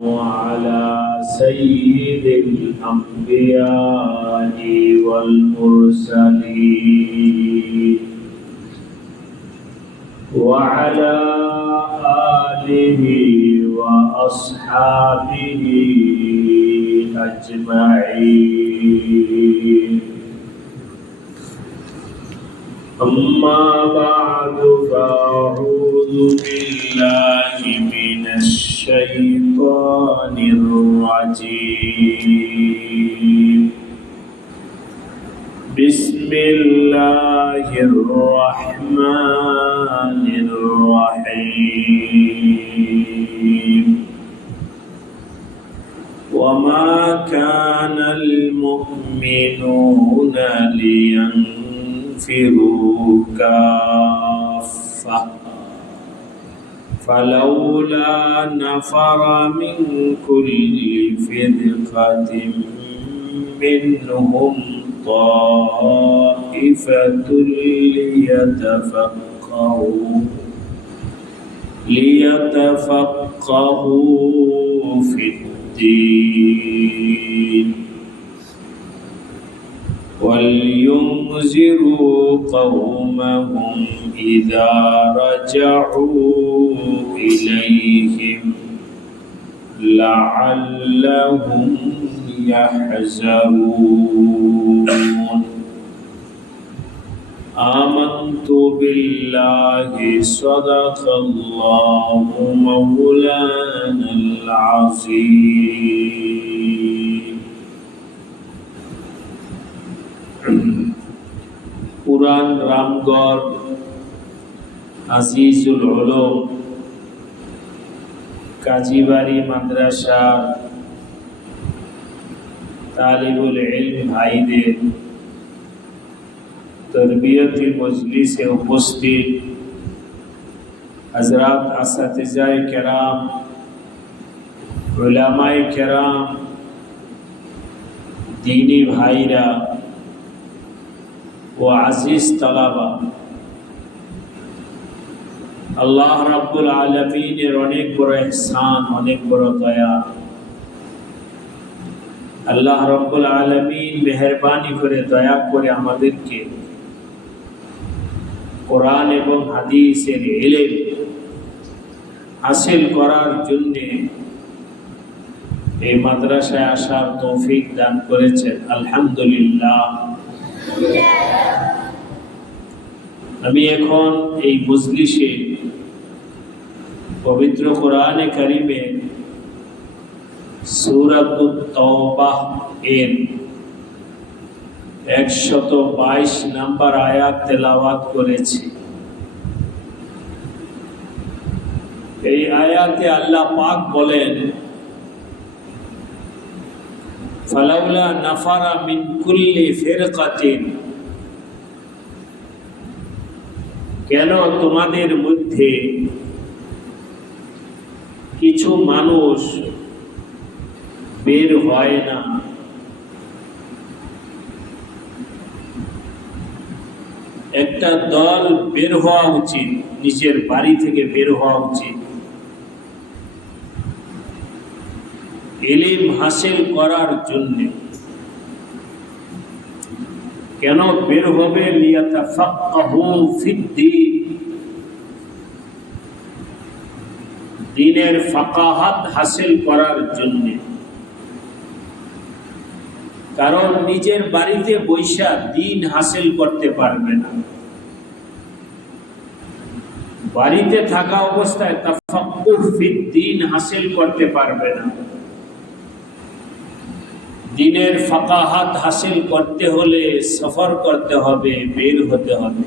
وعلى سيد الأنبياء والمرسلين وعلى آله وأصحابه أجمعين. أما بعد فأعوذ بالله من الشيطان الرجيم. بسم الله الرحمن الرحيم. وما كان المؤمنون لينفروا كافة فلولا نفر من كل فرقة منهم طائفة ليتفقهوا في الدين ولينذروا قومهم إذا رجعوا إليهم لعلهم يحذرون. آمنت بالله صدق الله مولانا العظيم. পুরান রামগড় আজিজুল উলুম কাজীবাড়ি মাদ্রাসা তালিবুল ইলম ভাইদের তরবিয়তি মজলিসে উপস্থিত হযরত আসাতিজায়ে কেরাম, উলামায়ে কেরাম, দীনী ভাইরা ও আজিজ তালাবা, আল্লাহ রাব্বুল আলামিনের অনেক বড় ইহসান, অনেক বড় দয়া। আল্লাহ রাব্বুল আলামিন মেহেরবানি করে দয়া করে আমাদেরকে কোরআন এবং হাদিসের ইলম হাসিল করার জন্য এই মাদ্রাসায় আসার তৌফিক দান করেছেন। আলহামদুলিল্লাহ। আমি এখন এই মজলিসে পবিত্র কোরআনে কারিমে সূরাতুত তাওবাহ এর 122 নম্বর আয়াত তেলাওয়াত করেছি। এই আয়াতে আল্লাহ পাক বলেন, ফালাউলা নাফারা মিন কুল্লি ফিরকাতিন, কেন তোমাদের মধ্যে কিছু মানুষ বের হয় না? একটা দল বের হওয়া উচিত, নিজের বাড়ি থেকে বের হওয়া উচিত ইলম হাসিল করার জন্য। কেন বের হবে? লিয়াতাফাক্কাহু ফিদ্দীন, দ্বীনের ফাকাহাত হাসিল করার জন্য। কারণ নিজের বাড়িতে বৈশা দ্বীন হাসিল করতে পারবে না। বাড়িতে থাকা অবস্থায় তাফাক্কুহ ফিদ্দীন হাসিল করতে পারবে না। দ্বীনের ফাকাহাত হাসিল করতে হলে সফর করতে হবে, বের হতে হবে।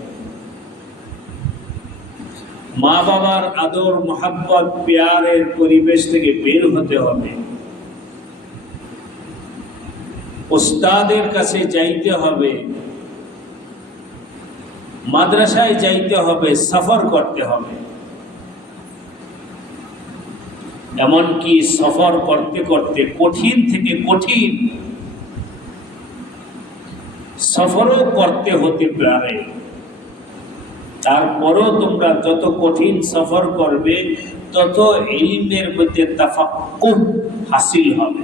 মা বাবার আদর, মোহাব্বত, প্যারের পরিবেশ থেকে বের হতে হবে। উস্তাদের কাছে যাইতে হবে, মাদ্রাসায় যাইতে হবে, সফর করতে হবে। এমনকি সফর করতে করতে কঠিন থেকে কঠিন সফরও করতে হতে পারে। তারপরও তোমরা যত কঠিন সফর করবে তত ইলমের মধ্যে তাফাক্কুহ হাসিল হবে।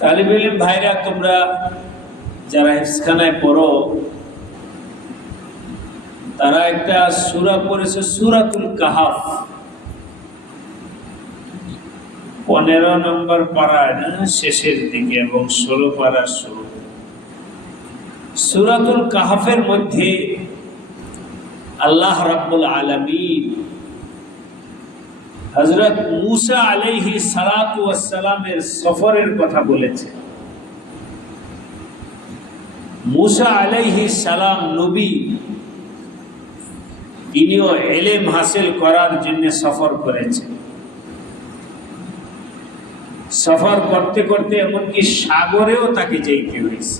তালিবে ইলম ভাইরা, তোমরা যারা হিফজখানায় পড়ো, তারা একটা সূরা পড়েছে, সূরাতুল কাহাফ, 15 নম্বর পারায় না শেষের দিকে এবং 16 পারার শুরু। সূরাতুল কাহাফের মধ্যে আল্লাহ রাব্বুল আলামিন হযরত মূসা আলাইহিস সালাতু ওয়াস সালামের সফরের কথা বলেছে। মূসা আলাইহিস সালাম নবী, তিনিও ইলম হাসিল করার জন্য সফর করেছেন। সফর করতে করতে এমনকি সাগরেও তাকে যেতে হয়েছে।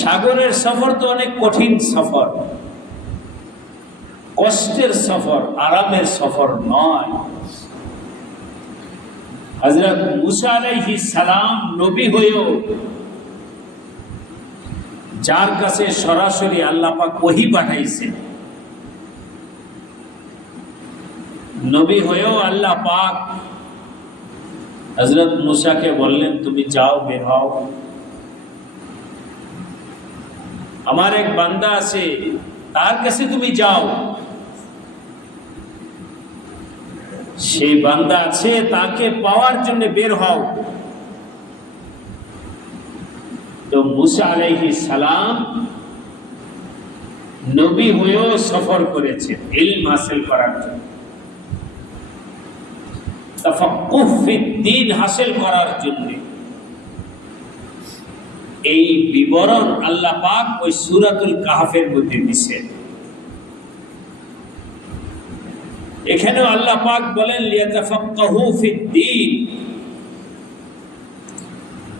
সাগরের সফর তো অনেক কঠিন সফর, কষ্টের সফর, আরামের সফর নয়। হযরত মূসা আলাইহিস সালাম নবী হয়েও, যার কাছে সরাসরি আল্লাহ পাক ওহী পাঠাইছেন, নবী হয়েও আল্লাহ পাক হযরত মূসাকে বললেন, তুমি যাও, বের হও, আমার এক বান্দা আছে, তার কাছে তুমি যাও। সেই বান্দা আছে, তাকে পাওয়ার জন্য বের হও। তো মূসা আলাইহিস সালাম নবী হয়েও সফর করেছেন ইলম হাসিল করার জন্য, তাফাক্কুহ ফিদ্দীন হাসিল করার জন্য। এই বিবরণ আল্লাহ পাক ওই সূরাতুল কাহফের মধ্যে দিয়েছেন। এখানেও আল্লাহ পাক বলেন, লিয়াতাফাক্কাহু ফিদ্দীন,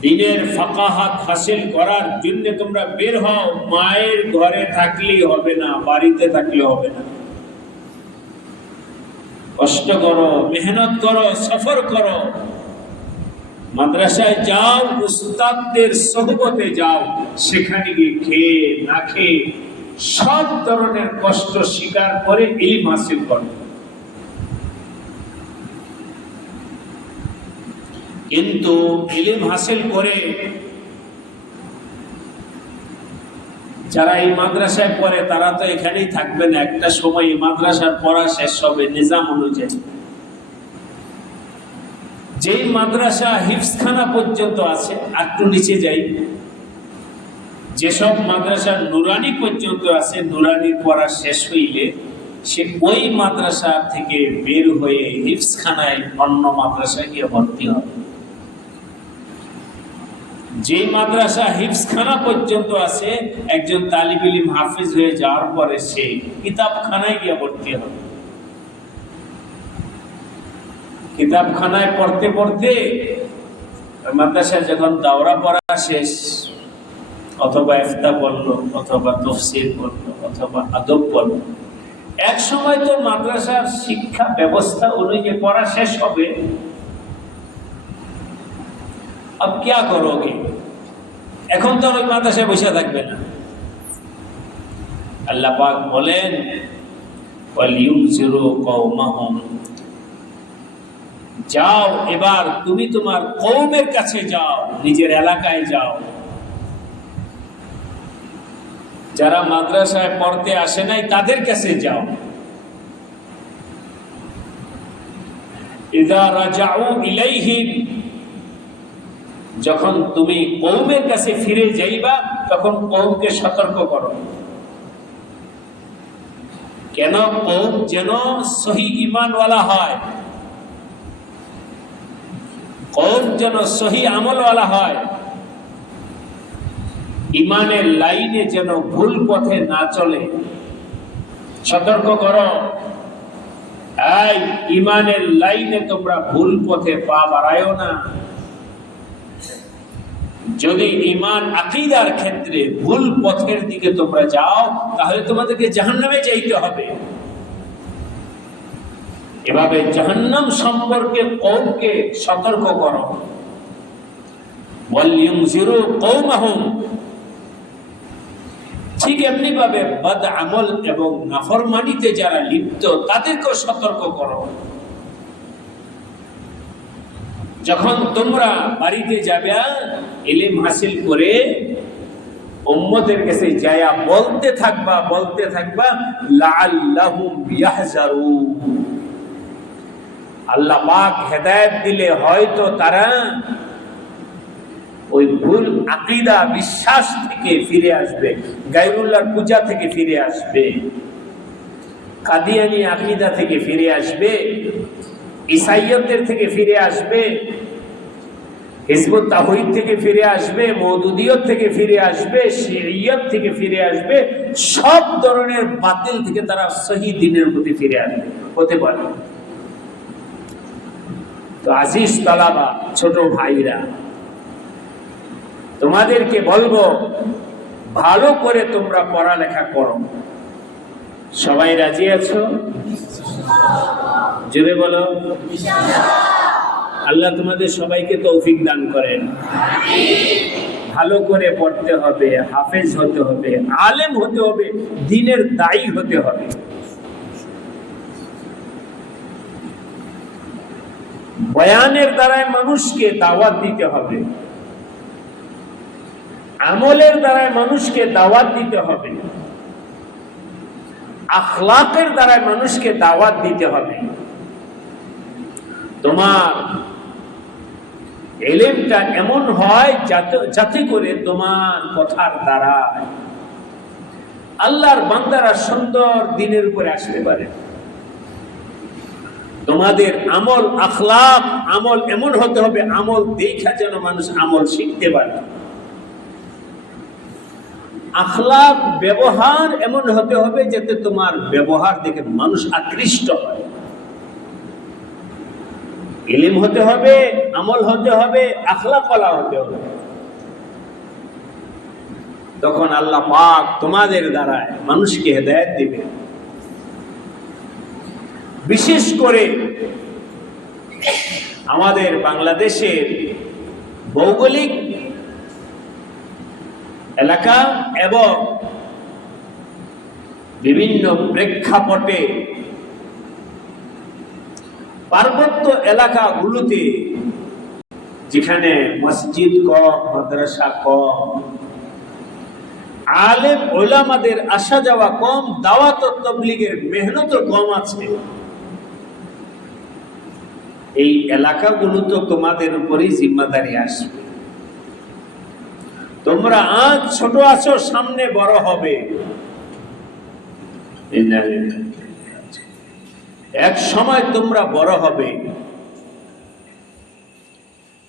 দ্বীনের ফাকাহাত হাসিল করার জন্য তোমরা বের হও। মায়ের ঘরে থাকলেই হবে না, বাড়িতে থাকলে হবে না, কষ্ট করো, মেহনত করো, সফর করো, মাদ্রাসায় যাও, উস্তাদদের সোহবতে যাও, সেখানে গিয়ে খেয়ে না খেয়ে সব ধরনের কষ্ট স্বীকার করে ইলম হাসিল করো। কিন্তু ইলম হাসিল করে যারা এই মাদ্রাসায় পড়ে, তারা তো এখানেই থাকবে না, একটা সময় এই মাদ্রাসার পড়া শেষ হবে নিজাম অনুযায়ী। যেই মাদ্রাসা হিফজখানা পর্যন্ত আছে, একটু নিচে যাই, যেসব মাদ্রাসা নুরানি পর্যন্ত আছে, নুরানি পড়া শেষ হইলে সে ওই মাদ্রাসা থেকে বের হয়ে হিফজখানায় অন্য মাদ্রাসায় গিয়ে ভর্তি হবে। যে মাদ্রাসা হিফজখানা পর্যন্ত আছে, একজন তালিব ইলম হাফিজ হয়ে যাওয়ার পরে সে কিতাবখানায় গিয়ে ভর্তি হবে। কিতাবখানায় পড়তে পড়তে মাদ্রাসায় যখন দাওরা পড়া শেষ, অথবা ইফতা পড়লো, অথবা তাফসীর পড়লো, অথবা আদব পড়লো, এক সময় তো মাদ্রাসার শিক্ষা ব্যবস্থা অনুযায়ী পড়া শেষ হবে। अब क्या करोगे? এখন তো ওই মাদ্রাসায় বসে থাকবে না। আল্লাহ পাক বলেন, ওয়ালিউযিরু কওমাহুম, যাও এবার তুমি তোমার কওমের কাছে যাও, নিজের এলাকায় যাও। যারা মাদ্রাসায় পড়তে আসে নাই তাদের কাছে যাও। ইযা রাজাউ ইলাইহিম, যখন তুমি কওমের কাছে ফিরে যাইবা, তখন কওমকে সতর্ক করো। কেন? কওম যেন সহি ঈমানওয়ালা হয়, কওম যেন সহি আমলওয়ালা হয়, ঈমানের লাইনে যেন ভুল পথে না চলে। সতর্ক করো, এই ঈমানের লাইনে তোমরা ভুল পথে পা বাড়ায়ো না। যদি ঈমান আকীদার ক্ষেত্রে ভুল পথের দিকে তোমরা যাও, তাহলে তোমাদেরকে জাহান্নামে যাইতে হবে। এভাবে জাহান্নাম সম্পর্কে কওমকে সতর্ক করো। ওয়ালিউযিরু কওমাহুম, ঠিক এমনি ভাবে বদ আমল এবং নাফরমানিতে যারা লিপ্ত তাদেরকেও সতর্ক করো। যখন তোমরা বাড়িতে যাবে ইলম হাসিল করে উম্মতের কাছে যায়া বলতে থাকবা লাআল্লাহুম ইয়াহজারুন, আল্লাহ পাক হেদায়েত দিলে হয়তো তারা ওই ভুল আকীদা বিশ্বাস থেকে ফিরে আসবে, গায়রুল্লাহর পূজা থেকে ফিরে আসবে, কাদিয়ানী আকীদা থেকে ফিরে আসবে, ঈসাইয়্যতের থেকে ফিরে আসবে, হিজবুত তাওহীদ থেকে ফিরে আসবে, মওদুদিয়ত থেকে ফিরে আসবে, শিইয়ত থেকে ফিরে আসবে, সব ধরনের বাতিল থেকে তারা সহি দ্বীনের প্রতি ফিরে আসবে, হতে পারে। তো আজিজ তালাবা, ছোট ভাইরা, তোমাদেরকে বলবো ভালো করে তোমরা পড়ালেখা করো। সবাই রাজি আছো? জোরে বলো আল্লাহ তোমাদের সবাইকে তৌফিক দান করেন। ভালো করে পড়তে হবে, হাফেজ হতে হবে, আলেম হতে হবে, দ্বীনের দায়ী হতে হবে। বয়ানের দ্বারাই মানুষকে দাওয়াত দিতে হবে, আমলের দ্বারাই মানুষকে দাওয়াত দিতে হবে, আখলাকের দ্বারাই মানুষকে দাওয়াত দিতে হবে। তোমার ইলমটা এমন হয় যাতে করে তোমার কথার দ্বারা আল্লাহর বান্দারা সুন্দর দ্বীনের উপরে আসতে পারে। তোমাদের আমল, আখলাক, আমল এমন হতে হবে, আমল দেখা যেন মানুষ আমল শিখতে পারে। আখলাক, ব্যবহার এমন হতে হবে যাতে তোমার ব্যবহার দেখে মানুষ আকৃষ্ট হয়। ইলম হতে হবে, আমল হতে হবে, আখলাক ওয়ালা হতে হবে। তখন আল্লাহ পাক তোমাদের দ্বারা মানুষকে হেদায়েত দিবে। বিশেষ করে আমাদের বাংলাদেশের ভৌগোলিক এলাকা এবং বিভিন্ন প্রেক্ষাপটে পার্বত্য এলাকাগুলোতে, যেখানে মসজিদ কম, মাদ্রাসা কম, আলেম ওলামাদের আসা যাওয়া কম, দাওয়াত ও তাবলীগের মেহনত কম আছে, এই এলাকাগুলো তো তোমাদের উপরেই জিম্মাদারি আসবে। তোমরা আজ ছোট আছো, সামনে বড় হবে। এক সময় তোমরা বড় হবে।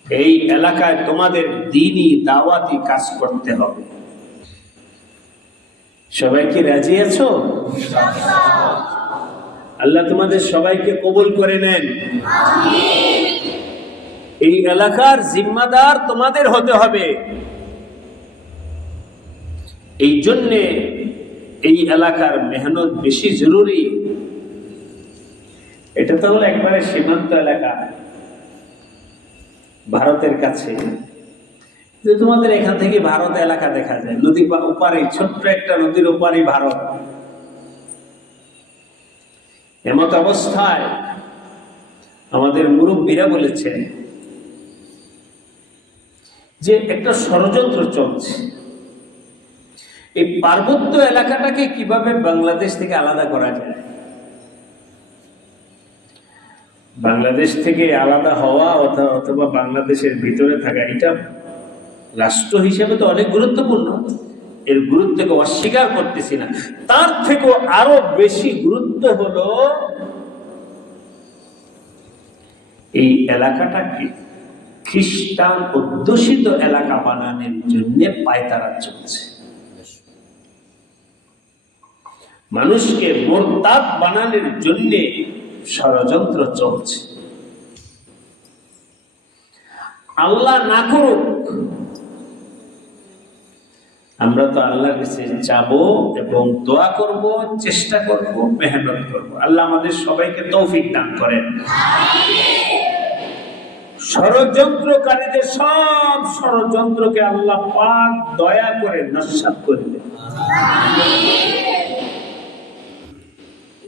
এই এলাকায় তোমাদের দ্বীনি দাওয়াতি কাজ করতে হবে। সবাই কি রাজি আছো? আল্লাহ তোমাদের সবাইকে কবুল করে নেন। এই এলাকার জিম্মাদার তোমাদের হতে হবে। এই জন্যে এই এলাকার মেহনত বেশি জরুরি। এটা তো হলো একবারে সীমান্ত এলাকা, ভারতের কাছে। তোমাদের এখান থেকে ভারত এলাকা দেখা যায়, নদী ওপারে, ছোট্ট একটা নদীর ওপারে ভারত। এমত অবস্থায় আমাদের মুরব্বীরা বলেছেন যে একটা ষড়যন্ত্র চলছে। এই পার্বত্য এলাকাটাকে কিভাবে বাংলাদেশ থেকে আলাদা করা যায়। বাংলাদেশ থেকে আলাদা হওয়া অথবা বাংলাদেশের ভিতরে থাকা, এটা রাষ্ট্র হিসেবে তো অনেক গুরুত্বপূর্ণ, এর গুরুত্বকে অস্বীকার করতেছি না। তার থেকেও আরো বেশি গুরুত্ব হলো এই এলাকাটাকে খ্রিস্টান অধ্যুষিত এলাকা বানানোর জন্য পায়তারা চলছে। মানুষকে মুরতাদ বানানোর জন্য ষড়যন্ত্র চলছে। আল্লাহ না করুক, আমরা তো আল্লাহর কাছে যাবো এবং দোয়া করব, চেষ্টা করব, মেহনত করব। আল্লাহ আমাদের সবাইকে তৌফিক দান করেন। ষড়যন্ত্রকারীদের সব ষড়যন্ত্রকে আল্লাহ পাক দয়া করে নস্যাৎ করে দেন।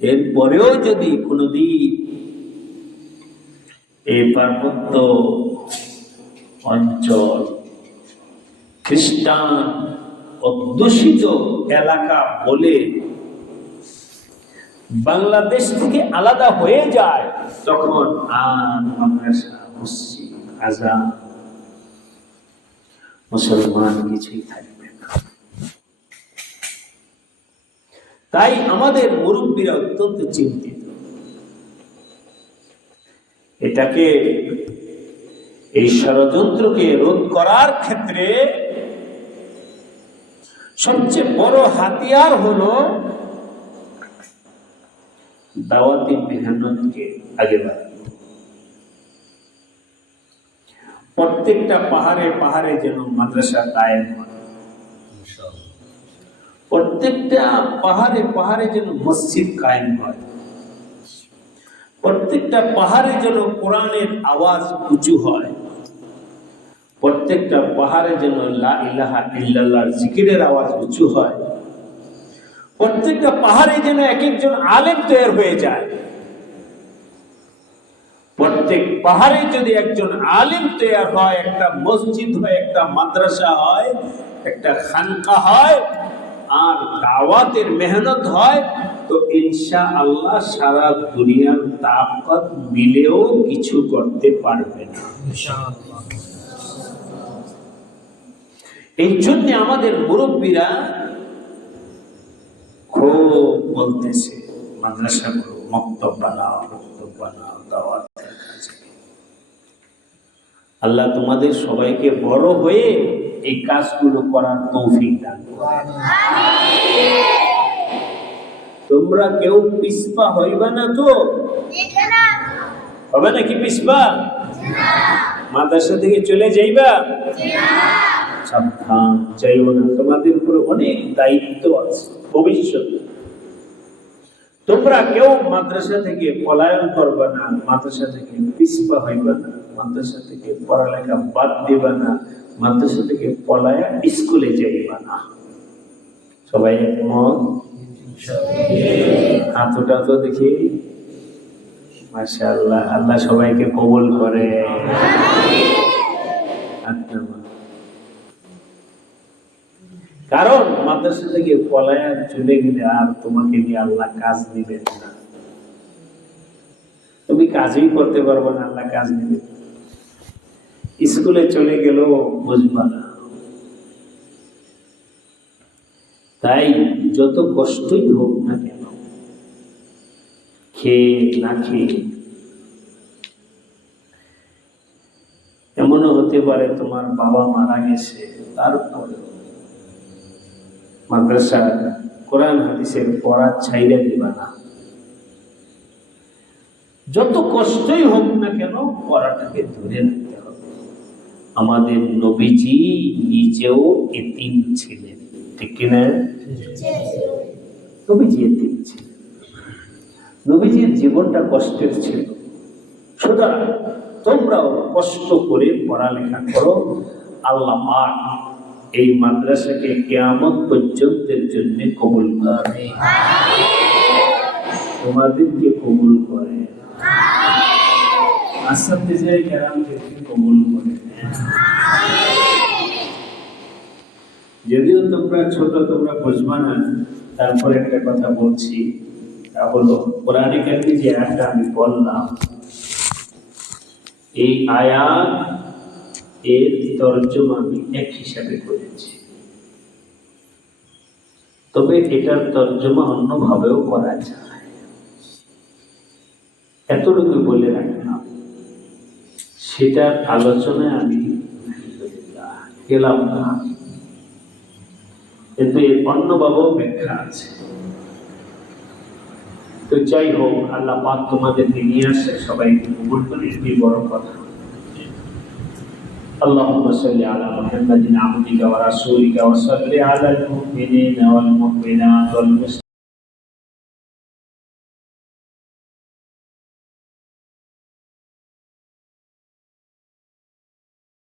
এরপরেও যদি কোনদিন এই পার্বত্য অঞ্চল খ্রিস্টান অধ্যুষিত এলাকা বলে বাংলাদেশ থেকে আলাদা হয়ে যায়, তখন আর মাদ্রাসা, মসজিদ, আযান, মুসলমান কিছুই থাকবে না। তাই আমাদের মুরব্বীরা অত্যন্ত চিন্তিত। এটাকে, এই ষড়যন্ত্রকে রোধ করার ক্ষেত্রে সবচেয়ে বড় হাতিয়ার হলো দাওয়াতি মেহনতকে আগে বাড়ানো। প্রত্যেকটা পাহাড়ে পাহাড়ে যেন মাদ্রাসা কায়েম হয়, প্রত্যেকটা পাহাড়ে পাহাড়ে যেন মসজিদ কায়েম হয়, প্রত্যেকটা পাহাড়ে যেন কোরআনের আওয়াজ উঁচু হয়, প্রত্যেকটা পাহাড়ে যেন লা ইলাহা ইল্লাল্লাহর জিকিরের আওয়াজ উঁচু হয়, প্রত্যেকটা পাহাড়ে যেন এক একজন আলেম তৈরি হয়ে যায়। প্রত্যেক পাহাড়ে যদি একজন আলেম তৈরি হয়, একটা মসজিদ হয়, একটা মাদ্রাসা হয়, একটা খানকা হয়, আর দাওয়াতের মেহনত হয়, তো ইনশাআল্লাহ সারা দুনিয়ার তাকত মিলেও কিছু করতে পারবে না। এই জন্য আমাদের মুরব্বীরা খুব বলতেছে, মাদ্রাসা করো, মক্তব বানাও, দাওয়াতের কাজে। আল্লাহ তোমাদের সবাইকে বড় হয়ে এই কাজগুলো করার তৌফিক দান করেন। তোমরা কেউ পিছপা হইবা না তো? হবে নাকি পিছপা? মাদ্রাসা থেকে চলে যাইবা? সাবধান, যাইও না। তোমাদের উপরে অনেক দায়িত্ব আছে ভবিষ্যতে। তোমরা কেউ মাদ্রাসা থেকে পলায়ন করবে না, মাদ্রাসা থেকে পিছপা হইবা না, মাদ্রাসা থেকে পড়ালেখা বাদ দিবা না, মাদ্রাসা থেকে পলায়া স্কুলে যাইবা না। সবাই একমত? হাতটা তো দেখি। মাশাআল্লাহ, আল্লাহ সবাইকে কবুল করে। কারণ মাদ্রাসা থেকে পলায়া চলে গেলে আর তোমাকে নিয়ে আল্লাহ কাজ নিবেন না, তুমি কাজই করতে পারবে না, আল্লাহ কাজ নিবেন। স্কুলে চলে গেলেও বুঝবা না। তাই যত কষ্টই হোক না কেন, খেয়ে না খেয়ে, এমনও হতে পারে তোমার বাবা মারা গেছে, তারপরে মাদ্রাসা কোরআন হাদিসের পড়া ছাইড়া দিবা না। যত কষ্টই হোক না কেন পড়াটাকে ধরে রাখতে হবে। আমাদের নবীজি নিজেও এতিম ছিলেন, ঠিক কিনা? নবীজি এতিম ছিলেন, নবীজির জীবনটা কষ্টের ছিল। সুতরাং তোমরাও কষ্ট করে পড়ালেখা করো। আল্লাহ পাক এই মাদ্রাসাকে কিয়ামত পর্যন্তের জন্য কবুল করে, তোমাদেরকে কবুল করে, আসসাতিজে কেরামদেরকে কবুল করে। যদিও তোমরা ছোট, তোমরা বুঝবা না, তারপরে একটা কথা বলছি, তা হলো কোরআনে কারিমে যে আয়াতটা আমি বললাম, এই আয়াত এর তরজমা আমি এক হিসাবে করেছি, তবে এটার তরজমা অন্যভাবেও করা যায়। এতটুকু বলে রাখলাম, সেটার আলোচনায় আমি গেলাম না, কিন্তু এর অন্যভাবেও ব্যাখ্যা আছে। তো যাই হোক, আল্লাহ পাক তোমাদেরকে নিয়ে আসে, সবাইকে কবুল করে, এটাই বড় কথা। اللهم صل على محمد عبدك ورسولك وصل على المؤمنين والمؤمنات والمسلمين